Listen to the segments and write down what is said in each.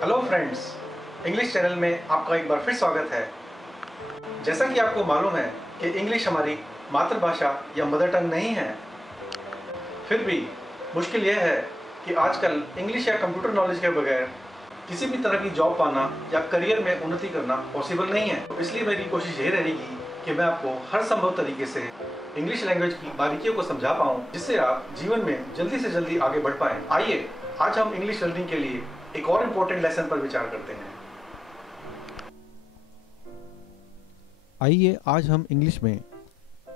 Hello friends, English channel में आपका एक बार फिर स्वागत है। जैसा कि आपको मालूम है कि इंग्लिश हमारी मातृभाषा या मदर टंग नहीं है, फिर भी मुश्किल यह है कि आजकल इंग्लिश या कंप्यूटर नॉलेज के बगैर किसी भी तरह की जॉब पाना या करियर में उन्नति करना पॉसिबल नहीं है। तो इसलिए मेरी कोशिश यही रहेगी कि मैं आपको हर संभव तरीके से इंग्लिश लैंग्वेज की बारीकियों को समझा पाऊँ, जिससे आप जीवन में जल्दी से जल्दी आगे बढ़ पाएँ। आइए आज हम इंग्लिश लर्निंग के लिए एक और इम्पोर्टेंट लेसन पर विचार करते हैं। आइए आज हम इंग्लिश में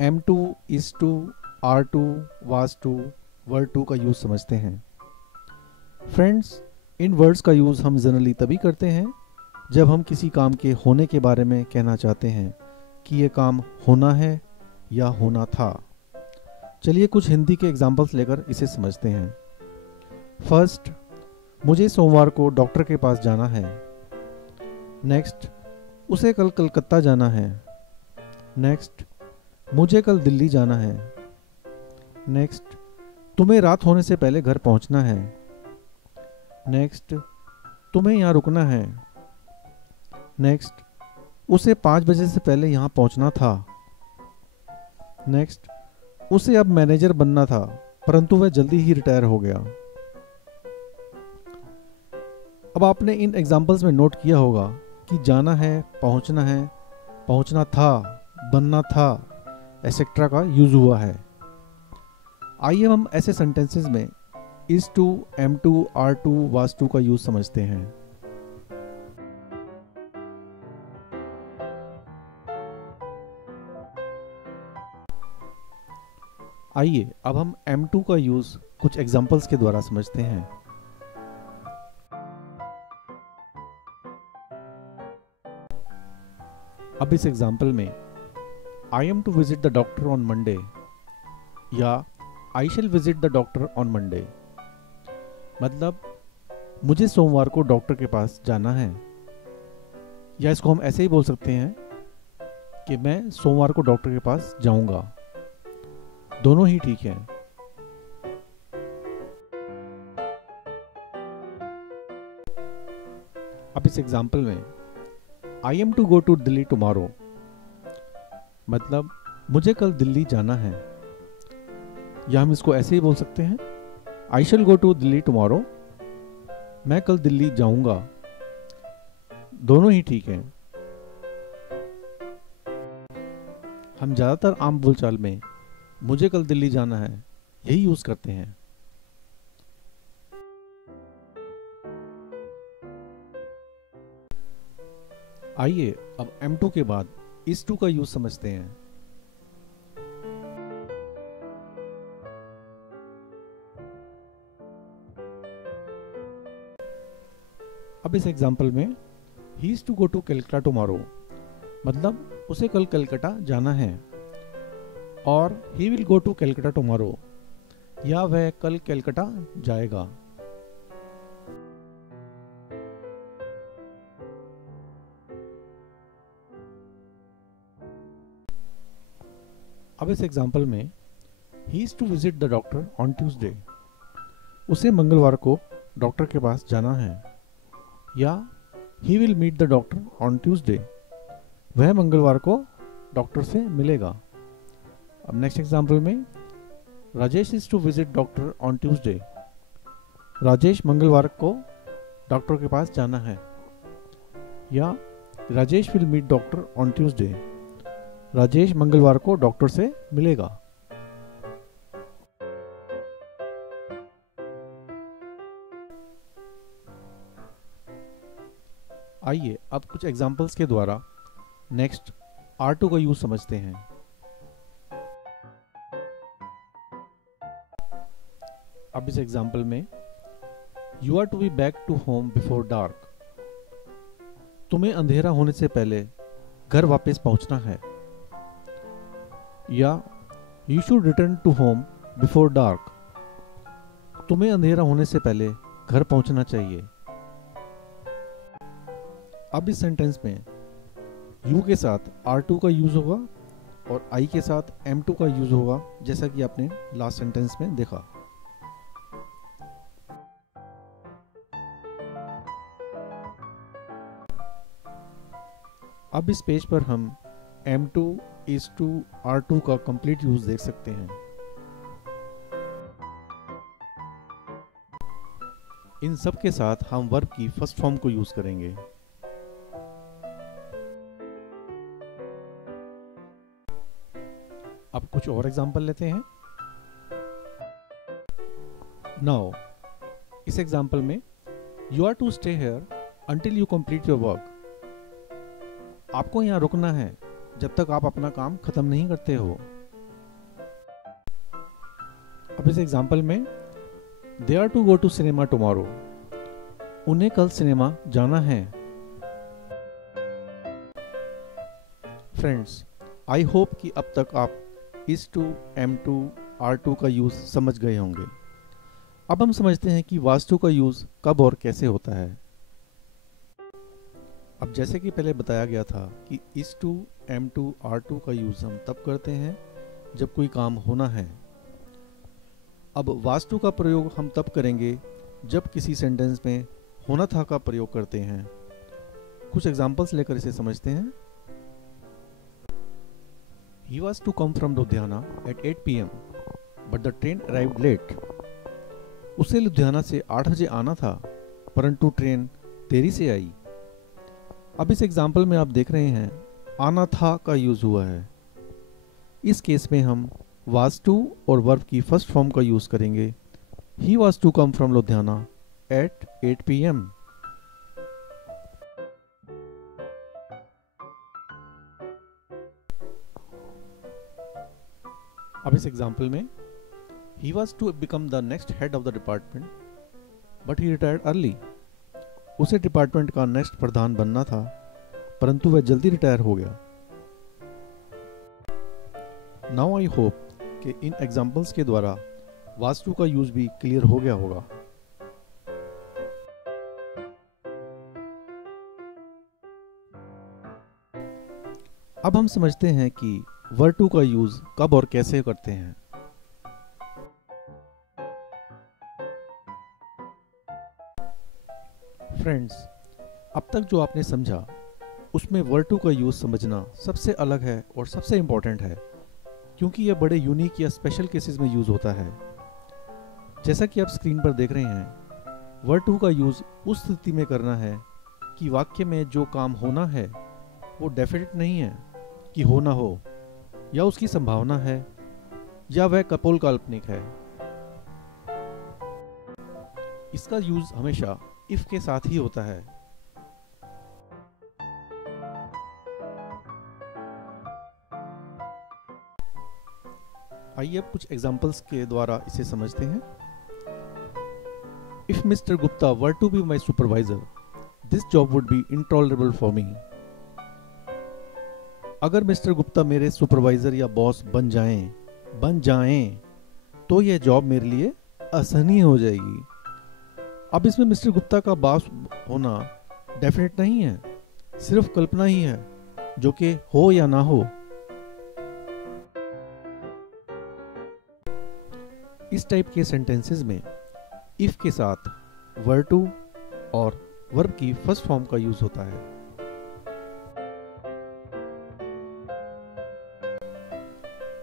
M2, is to, are to, was to, were to का यूज़ समझते हैं। फ्रेंड्स, इन वर्ड्स का यूज़ हम जनरली तभी करते हैं जब हम किसी काम के होने के बारे में कहना चाहते हैं कि ये काम होना है या होना था। चलिए कुछ हिंदी के एग्जाम्पल्स लेकर इसे समझते हैं। फर्स्ट, मुझे सोमवार को डॉक्टर के पास जाना है। नेक्स्ट, उसे कल कलकत्ता जाना है। नेक्स्ट, मुझे कल दिल्ली जाना है। नेक्स्ट, तुम्हें रात होने से पहले घर पहुंचना है। नेक्स्ट, तुम्हें यहाँ रुकना है। नेक्स्ट, उसे 5 बजे से पहले यहाँ पहुंचना था। नेक्स्ट, उसे अब मैनेजर बनना था परंतु वह जल्दी ही रिटायर हो गया। अब आपने इन एग्जाम्पल्स में नोट किया होगा कि जाना है, पहुंचना था, बनना था, एसेट्रा का यूज हुआ है। आइए हम ऐसे सेंटेंसेस में is to, am2, are2, was2 का यूज समझते हैं। आइए अब हम M2 का यूज कुछ एग्जाम्पल्स के द्वारा समझते हैं। अब इस एग्जाम्पल में I am to visit the doctor on Monday या I shall visit the doctor on Monday, मतलब मुझे सोमवार को डॉक्टर के पास जाना है, या इसको हम ऐसे ही बोल सकते हैं कि मैं सोमवार को डॉक्टर के पास जाऊंगा। दोनों ही ठीक है। अब इस एग्जाम्पल में I am to go to Delhi tomorrow, मतलब मुझे कल दिल्ली जाना है, या हम इसको ऐसे ही बोल सकते हैं I shall go to Delhi tomorrow, मैं कल दिल्ली जाऊंगा। दोनों ही ठीक हैं। हम ज़्यादातर आम बोलचाल में मुझे कल दिल्ली जाना है यही यूज करते हैं। आइए अब M2 के बाद is to का यूज समझते हैं। अब इस एग्जाम्पल में he is to go to Calcutta tomorrow, मतलब उसे कल कलकत्ता जाना है, और he will go to Calcutta tomorrow, या वह कल कलकत्ता जाएगा। अब इस एग्जाम्पल में he is to visit the doctor on Tuesday, उसे मंगलवार को डॉक्टर के पास जाना है, या he will meet the doctor on Tuesday, वह मंगलवार को डॉक्टर से मिलेगा। अब नेक्स्ट एग्जाम्पल में Rajesh is to visit doctor on Tuesday, Rajesh मंगलवार को डॉक्टर के पास जाना है, या Rajesh will meet doctor on Tuesday, Rajesh मंगलवार को डॉक्टर से मिलेगा। आइए अब कुछ एग्जाम्पल्स के द्वारा नेक्स्ट R2 का यूज समझते हैं। अब इस एग्जाम्पल में you are to be back to home before dark, तुम्हें अंधेरा होने से पहले घर वापस पहुंचना है, या you should return to home before dark, तुम्हें अंधेरा होने से पहले घर पहुंचना चाहिए। अब इस सेंटेंस में यू के साथ R2 का यूज होगा और I के साथ M2 का यूज होगा, जैसा कि आपने लास्ट सेंटेंस में देखा। अब इस पेज पर हम M2 is to R2 का कंप्लीट यूज देख सकते हैं। इन सब के साथ हम वर्ब की फर्स्ट फॉर्म को यूज करेंगे। अब कुछ और एग्जांपल लेते हैं। नाउ इस एग्जांपल में you are to stay here until you complete your work. आपको यहाँ रुकना है जब तक आप अपना काम खत्म नहीं करते हो। अब इस एग्जांपल में they are to go to cinema tomorrow. उन्हें कल सिनेमा जाना है। फ्रेंड्स, आई होप कि अब तक आप is to, M2, R2 का यूज समझ गए होंगे। अब हम समझते हैं कि was to का यूज कब और कैसे होता है। अब जैसे कि पहले बताया गया था कि is to, M2, R2 का यूज हम तब करते हैं जब कोई काम होना है। अब was to का प्रयोग हम तब करेंगे जब किसी सेंटेंस में होना था का प्रयोग करते हैं। कुछ एग्जांपल्स लेकर इसे समझते हैं। He was to come from Ludhiana at 8 p.m. but the train arrived late. उसे लुधियाना से 8 बजे आना था, परंतु ट्रेन देरी से आई। अब इस एग्जाम्पल में आप देख रहे हैं आना था का यूज हुआ है। इस केस में हम was to और वर्ब की फर्स्ट फॉर्म का यूज करेंगे। He was to come from Ludhiana at 8 p.m. अब इस एग्जाम्पल में he was to become the next head of the department but he retired early. उसे डिपार्टमेंट का नेक्स्ट प्रधान बनना था, परंतु वह जल्दी रिटायर हो गया। नाउ आई होप कि इन एग्जाम्पल्स के द्वारा was to का यूज भी क्लियर हो गया होगा। अब हम समझते हैं कि वर्ब टू का यूज कब और कैसे करते हैं। फ्रेंड्स, अब तक जो आपने समझा उसमें वर्ब टू का यूज समझना सबसे अलग है और सबसे इंपॉर्टेंट है, क्योंकि यह बड़े यूनिक या स्पेशल केसेस में यूज होता है। जैसा कि आप स्क्रीन पर देख रहे हैं, वर्ब टू का यूज उस स्थिति में करना है कि वाक्य में जो काम होना है वो डेफिनेट नहीं है कि हो ना हो, या उसकी संभावना है, या वह कपोल काल्पनिक है। इसका यूज हमेशा इफ के साथ ही होता है। आइए अब कुछ एग्जांपल्स के द्वारा इसे समझते हैं। If mister Gupta were to be my supervisor, this job would be intolerable for me. अगर मिस्टर गुप्ता मेरे सुपरवाइजर या बॉस बन जाएं तो यह जॉब मेरे लिए असहनीय हो जाएगी। अब इसमें मिस्टर गुप्ता का बॉस होना डेफिनेट नहीं है, सिर्फ कल्पना ही है, जो कि हो या ना हो। इस टाइप के सेंटेंसेस में इफ के साथ वर्ब टू और वर्ब की फर्स्ट फॉर्म का यूज होता है।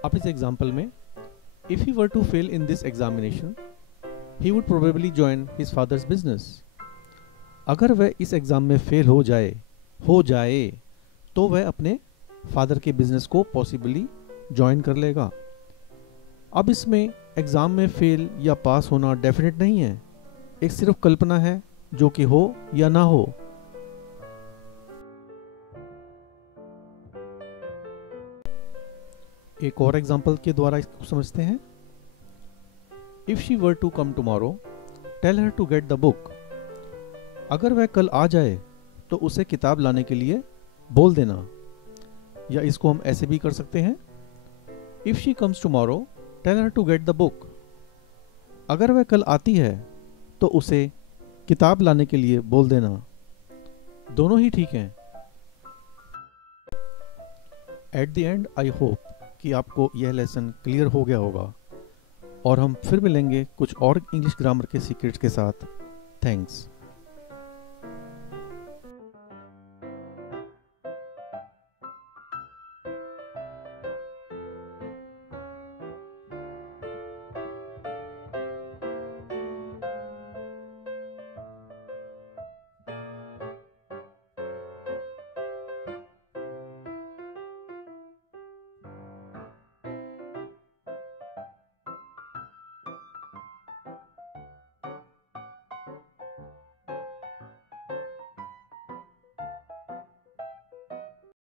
अब इस एग्जाम्पल में if he were to fail in this examination he would probably join his father's business. अगर वह इस एग्जाम में फेल हो जाए तो वह अपने फादर के बिजनेस को पॉसिबली ज्वाइन कर लेगा। अब इसमें एग्जाम में फेल या पास होना डेफिनेट नहीं है, एक सिर्फ कल्पना है, जो कि हो या ना हो। एक और एग्जाम्पल के द्वारा इसको समझते हैं। If she were to come tomorrow tell her to get the book. अगर वह कल आ जाए तो उसे किताब लाने के लिए बोल देना, या इसको हम ऐसे भी कर सकते हैं, if she comes tomorrow tell her to get the book. अगर वह कल आती है तो उसे किताब लाने के लिए बोल देना। दोनों ही ठीक हैं। At the and I hope कि आपको यह लेसन क्लियर हो गया होगा, और हम फिर मिलेंगे कुछ और इंग्लिश ग्रामर के सीक्रेट्स के साथ। थैंक्स।